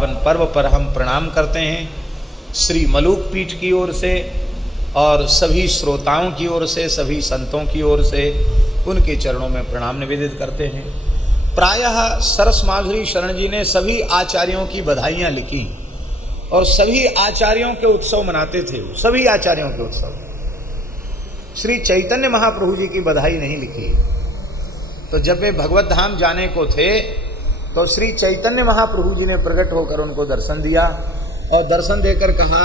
पर्व पर हम प्रणाम करते हैं श्री मलूक पीठ की ओर से और सभी श्रोताओं की ओर से, सभी संतों की ओर से उनके चरणों में प्रणाम निवेदित करते हैं। प्रायः सरस माधुरी शरण जी ने सभी आचार्यों की बधाइयाँ लिखी और सभी आचार्यों के उत्सव मनाते थे। सभी आचार्यों के उत्सव। श्री चैतन्य महाप्रभु जी की बधाई नहीं लिखी। तो जब वे भगवत धाम जाने को थे तो श्री चैतन्य महाप्रभु जी ने प्रकट होकर उनको दर्शन दिया और दर्शन देकर कहा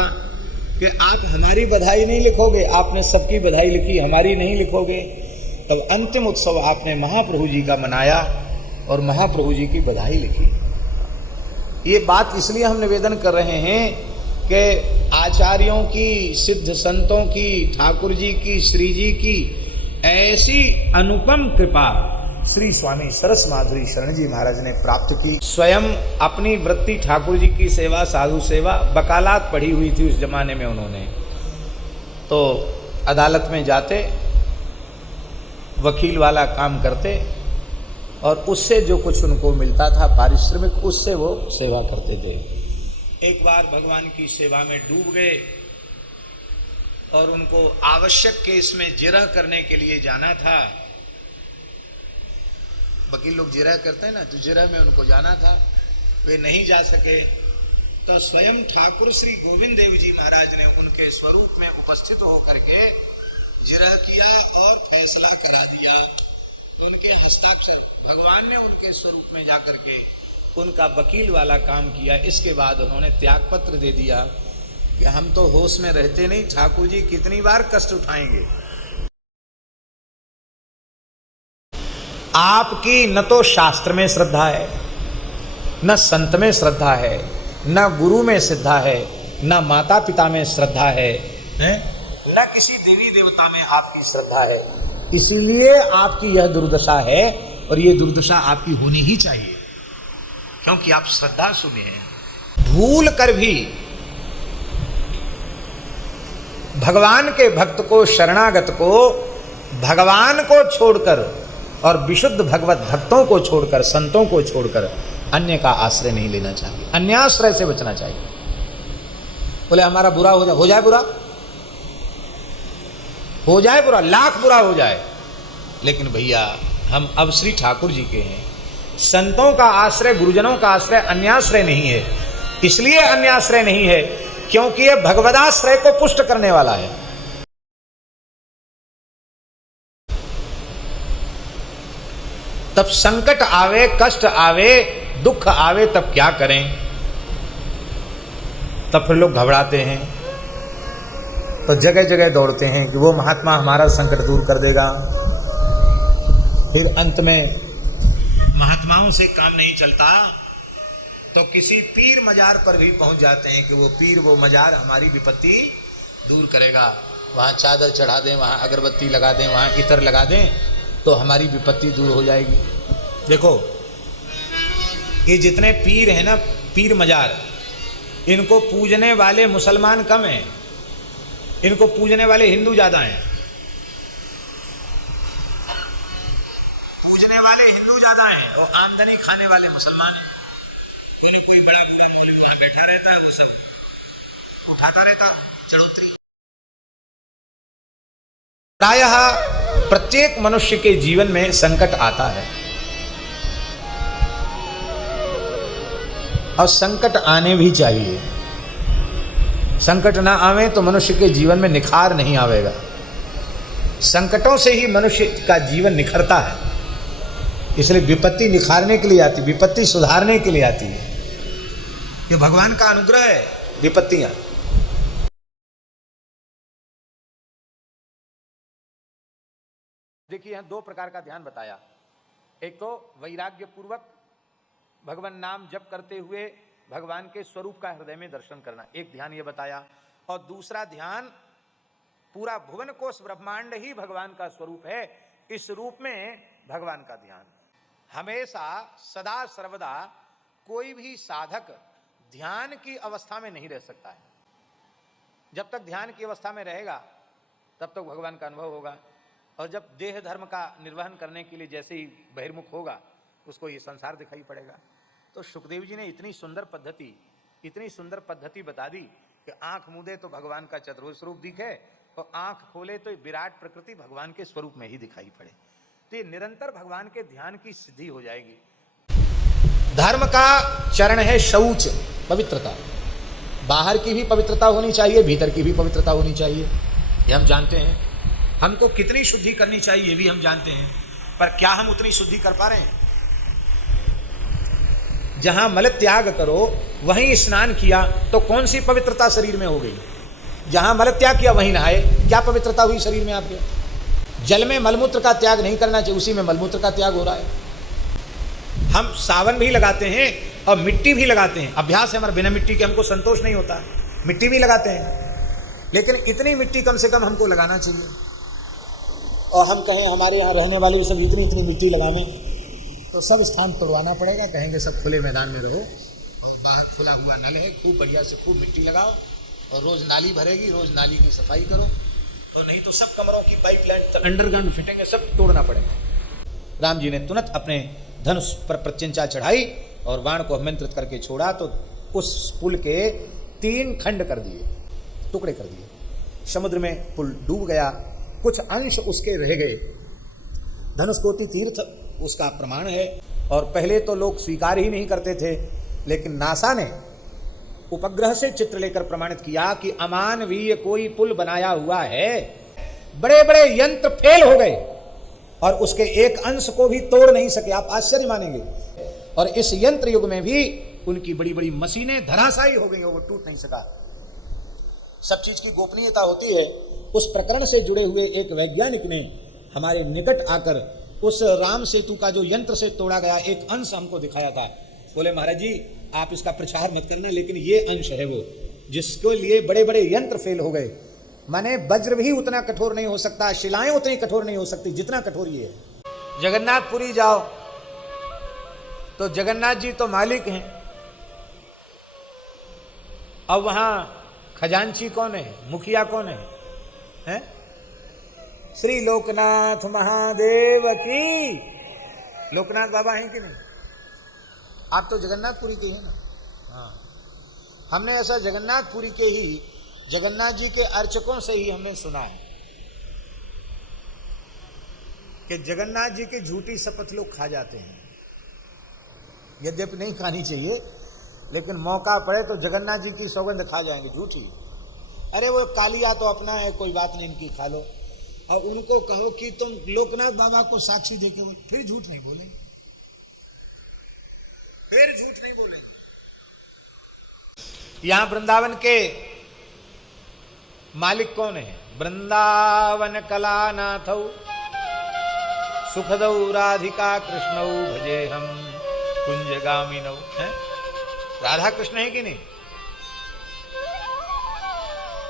कि आप हमारी बधाई नहीं लिखोगे, आपने सबकी बधाई लिखी, हमारी नहीं लिखोगे। तब अंतिम उत्सव आपने महाप्रभु जी का मनाया और महाप्रभु जी की बधाई लिखी। ये बात इसलिए हम निवेदन कर रहे हैं कि आचार्यों की, सिद्ध संतों की, ठाकुर जी की, श्री जी की ऐसी अनुपम कृपा श्री स्वामी सरस माधुरी शरण जी महाराज ने प्राप्त की। स्वयं अपनी वृत्ति ठाकुर जी की सेवा, साधु सेवा, वकालत पढ़ी हुई थी उस जमाने में उन्होंने। तो अदालत में जाते, वकील वाला काम करते और उससे जो कुछ उनको मिलता था पारिश्रमिक, उससे वो सेवा करते थे। एक बार भगवान की सेवा में डूब गए और उनको आवश्यक केस में जिरह करने के लिए जाना था। वकील लोग जिरह करते हैं ना, तो जिरह में उनको जाना था, वे नहीं जा सके। तो स्वयं ठाकुर श्री गोविंद देव जी महाराज ने उनके स्वरूप में उपस्थित होकर के जिरह किया और फैसला करा दिया। उनके हस्ताक्षर, भगवान ने उनके स्वरूप में जाकर के उनका वकील वाला काम किया। इसके बाद उन्होंने त्याग पत्र दे दिया कि हम तो होश में रहते नहीं, ठाकुर जी कितनी बार कष्ट उठाएंगे। आपकी न तो शास्त्र में श्रद्धा है, न संत में श्रद्धा है, न गुरु में श्रद्धा है, न माता पिता में श्रद्धा है, न किसी देवी देवता में आपकी श्रद्धा है। इसीलिए आपकी यह दुर्दशा है और ये दुर्दशा आपकी होनी ही चाहिए, क्योंकि आप श्रद्धा शून्य हैं। भूल कर भी भगवान के भक्त को, शरणागत को, भगवान को छोड़कर और विशुद्ध भगवत भक्तों को छोड़कर, संतों को छोड़कर अन्य का आश्रय नहीं लेना चाहिए, अन्याश्रय से बचना चाहिए। बोले हमारा बुरा हो जाए बुरा, हो जाए बुरा, लाख बुरा हो जाए, लेकिन भैया हम अब श्री ठाकुर जी के हैं। संतों का आश्रय, गुरुजनों का आश्रय अन्याश्रय नहीं है। इसलिए अन्याश्रय नहीं है क्योंकि यह भगवदाश्रय को पुष्ट करने वाला है। तब संकट आवे, कष्ट आवे, दुख आवे, तब क्या करें? तब फिर लोग घबराते हैं, तो जगह जगह दौड़ते हैं कि वो महात्मा हमारा संकट दूर कर देगा। फिर अंत में महात्माओं से काम नहीं चलता तो किसी पीर मजार पर भी पहुंच जाते हैं कि वो पीर, वो मजार हमारी विपत्ति दूर करेगा। वहाँ चादर चढ़ा दें, वहाँ अगरबत्ती लगा दें, वहाँ इतर लगा दें तो हमारी विपत्ति दूर हो जाएगी। देखो ये जितने पीर हैं ना, पीर मजार, इनको पूजने वाले मुसलमान कम हैं, इनको पूजने वाले हिंदू ज्यादा हैं। पूजने वाले हिंदू ज्यादा हैं और आमदनी खाने वाले मुसलमान हैं। कोई बड़ा बूढ़ा मौलवी वहां बैठा रहता है, वो सब उठाता रहता चढ़ोतरी। प्रायः प्रत्येक मनुष्य के जीवन में संकट आता है और संकट आने भी चाहिए। संकट ना आवे तो मनुष्य के जीवन में निखार नहीं आवेगा। संकटों से ही मनुष्य का जीवन निखरता है। इसलिए विपत्ति निखारने के लिए आती, विपत्ति सुधारने के लिए आती है। ये भगवान का अनुग्रह है विपत्तियां। देखिए यहां दो प्रकार का ध्यान बताया। एक तो वैराग्य पूर्वक भगवान नाम जप करते हुए भगवान के स्वरूप का हृदय में दर्शन करना, एक ध्यान ये बताया। और दूसरा ध्यान, पूरा भुवन कोश ब्रह्मांड ही भगवान का स्वरूप है, इस रूप में भगवान का ध्यान। हमेशा सदा सर्वदा कोई भी साधक ध्यान की अवस्था में नहीं रह सकता है। जब तक ध्यान की अवस्था में रहेगा तब तक भगवान का अनुभव होगा, और जब देह धर्म का निर्वहन करने के लिए जैसे ही बहिर्मुख होगा उसको ये संसार दिखाई पड़ेगा। तो सुखदेव जी ने इतनी सुंदर पद्धति बता दी कि आंख मूंदे तो भगवान का चतुर्भुज स्वरूप दिखे और आंख खोले तो विराट प्रकृति भगवान के स्वरूप में ही दिखाई पड़े। तो ये निरंतर भगवान के ध्यान की सिद्धि हो जाएगी। धर्म का चरण है शौच, पवित्रता। बाहर की भी पवित्रता होनी चाहिए, भीतर की भी पवित्रता होनी चाहिए, ये हम जानते हैं। हमको कितनी शुद्धि करनी चाहिए ये भी हम जानते हैं, पर क्या हम उतनी शुद्धि कर पा रहे हैं? जहां मल त्याग करो वहीं स्नान किया तो कौन सी पवित्रता शरीर में हो गई? जहां मल त्याग किया वहीं नहाए, क्या पवित्रता हुई शरीर में आपके? जल में मलमूत्र का त्याग नहीं करना चाहिए, उसी में मलमूत्र का त्याग हो रहा है। हम सावन भी लगाते हैं और मिट्टी भी लगाते हैं, अभ्यास है हमारा, बिना मिट्टी के हमको संतोष नहीं होता, मिट्टी भी लगाते हैं, लेकिन इतनी मिट्टी कम से कम हमको लगाना चाहिए। और हम कहें हमारे यहाँ रहने वाले भी सब इतनी इतनी मिट्टी लगाने, तो सब स्थान तोड़वाना पड़ेगा, कहेंगे सब खुले मैदान में रहो और बाहर खुला हुआ नल है, खूब बढ़िया से खूब मिट्टी लगाओ और रोज नाली भरेगी, रोज नाली की सफाई करो, तो नहीं तो सब कमरों की पाइपलाइन तक अंडरग्राउंड फिटेंगे, सब तोड़ना पड़ेगा। राम जी ने तुरंत अपने धनुष पर प्रत्यंचा चढ़ाई और बाण को अभिमंत्रित करके छोड़ा, तो उस पुल के 3 खंड कर दिए, टुकड़े कर दिए। समुद्र में पुल डूब गया, कुछ अंश उसके रह गए। धनुषकोटि तीर्थ उसका प्रमाण है। और पहले तो लोग स्वीकार ही नहीं करते थे, लेकिन नासा ने उपग्रह से चित्र लेकर प्रमाणित किया कि अमानवीय कोई पुल बनाया हुआ है। बड़े बड़े यंत्र फेल हो गए और उसके एक अंश को भी तोड़ नहीं सके, आप आश्चर्य मानेंगे। और इस यंत्र युग में भी उनकी बड़ी बड़ी मशीनें धराशायी हो गई, वो टूट नहीं सका। सब चीज की गोपनीयता होती है। उस प्रकरण से जुड़े हुए एक वैज्ञानिक ने हमारे निकट आकर उस राम सेतु का जो यंत्र से तोड़ा गया एक अंश हमको दिखाया था। बोले महाराज जी आप इसका प्रचार मत करना, लेकिन ये अंश है वो जिसके लिए बड़े बड़े यंत्र फेल हो गए। माने वज्र भी उतना कठोर नहीं हो सकता, शिलाएं उतनी कठोर नहीं हो सकती जितना कठोर ये है। जगन्नाथपुरी जाओ तो जगन्नाथ जी तो मालिक हैं, अब वहां खजांची कौन है, मुखिया कौन है? श्री लोकनाथ महादेव की। लोकनाथ बाबा हैं कि नहीं? आप तो जगन्नाथपुरी के हैं ना। हाँ, हमने ऐसा जगन्नाथपुरी के ही जगन्नाथ जी के अर्चकों से ही हमने सुना है कि जगन्नाथ जी की झूठी शपथ लोग खा जाते हैं। यद्यपि नहीं खानी चाहिए, लेकिन मौका पड़े तो जगन्नाथ जी की सौगंध खा जाएंगे झूठी। अरे वो कालिया तो अपना है, कोई बात नहीं, इनकी खा लो। और उनको कहो कि तुम लोकनाथ बाबा को साक्षी देके वो फिर झूठ नहीं बोलेंगे, फिर झूठ नहीं बोलेंगे। यहां वृंदावन के मालिक कौन है? वृंदावन कलानाथौ सुखदौ राधिका कृष्णौ भजे हम कुंजगामिनौ। है राधा कृष्ण है कि नहीं?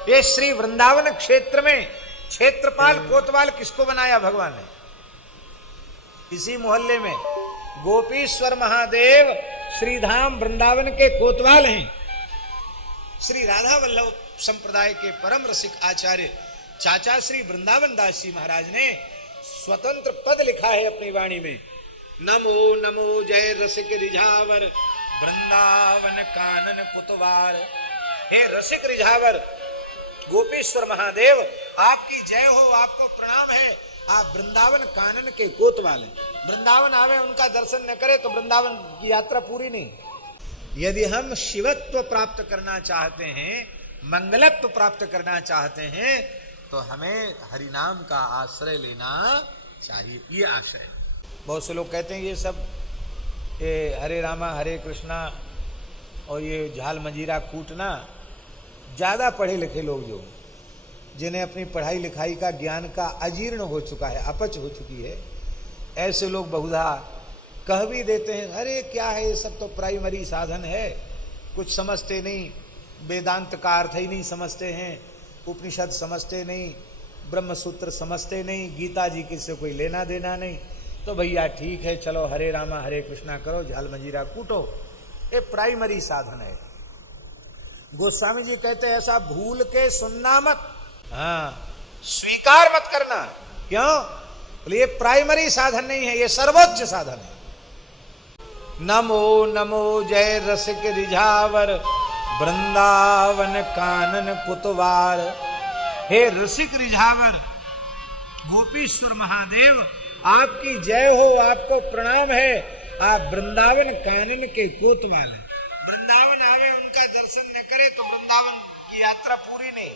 ये श्री वृंदावन क्षेत्र में क्षेत्रपाल कोतवाल किसको बनाया भगवान ने? इसी मोहल्ले में गोपीश्वर महादेव श्रीधाम वृंदावन के कोतवाल हैं। श्री राधा वल्लभ संप्रदाय के परम रसिक आचार्य चाचा श्री वृंदावन दास जी महाराज ने स्वतंत्र पद लिखा है अपनी वाणी में। नमो नमो जय रसिक रिझावर वृंदावन कानन कोतवाल। हे रसिक रिझावर गोपीश्वर महादेव आपकी जय हो, आपको प्रणाम है। आप वृंदावन कानन के कोतवाल हैं। वृंदावन आवे उनका दर्शन न करे तो वृंदावन की यात्रा पूरी नहीं। यदि हम शिवत्व प्राप्त करना चाहते हैं, मंगलत्व प्राप्त करना चाहते हैं, तो हमें हरिनाम का आश्रय लेना चाहिए। ये आशय। बहुत से लोग कहते हैं ये सब ये हरे रामा हरे कृष्णा और ये झाल मंजीरा कूटना, ज़्यादा पढ़े लिखे लोग जो जिन्हें अपनी पढ़ाई लिखाई का ज्ञान का अजीर्ण हो चुका है, अपच हो चुकी है, ऐसे लोग बहुधा कह भी देते हैं अरे क्या है ये सब तो प्राइमरी साधन है, कुछ समझते नहीं, वेदांत का अर्थ ही नहीं समझते हैं, उपनिषद समझते नहीं, ब्रह्म सूत्र समझते नहीं, गीता जी की से कोई लेना देना नहीं, तो भैया ठीक है चलो हरे रामा हरे कृष्णा करो, झाल मंजीरा कूटो, ये प्राइमरी साधन है। गोस्वामी जी कहते हैं ऐसा भूल के सुनना मत, हाँ स्वीकार मत करना। क्यों? बोले ये प्राइमरी साधन नहीं है, ये सर्वोच्च साधन है। नमो नमो जय रसिक रिझावर वृंदावन कानन कुतवार। हे रसिक रिझावर गोपीश्वर महादेव, आपकी जय हो, आपको प्रणाम है। आप वृंदावन कानन के कोतवाल हैं। वृंदावन आवे उनका दर्शन न करे तो वृंदावन की यात्रा पूरी नहीं।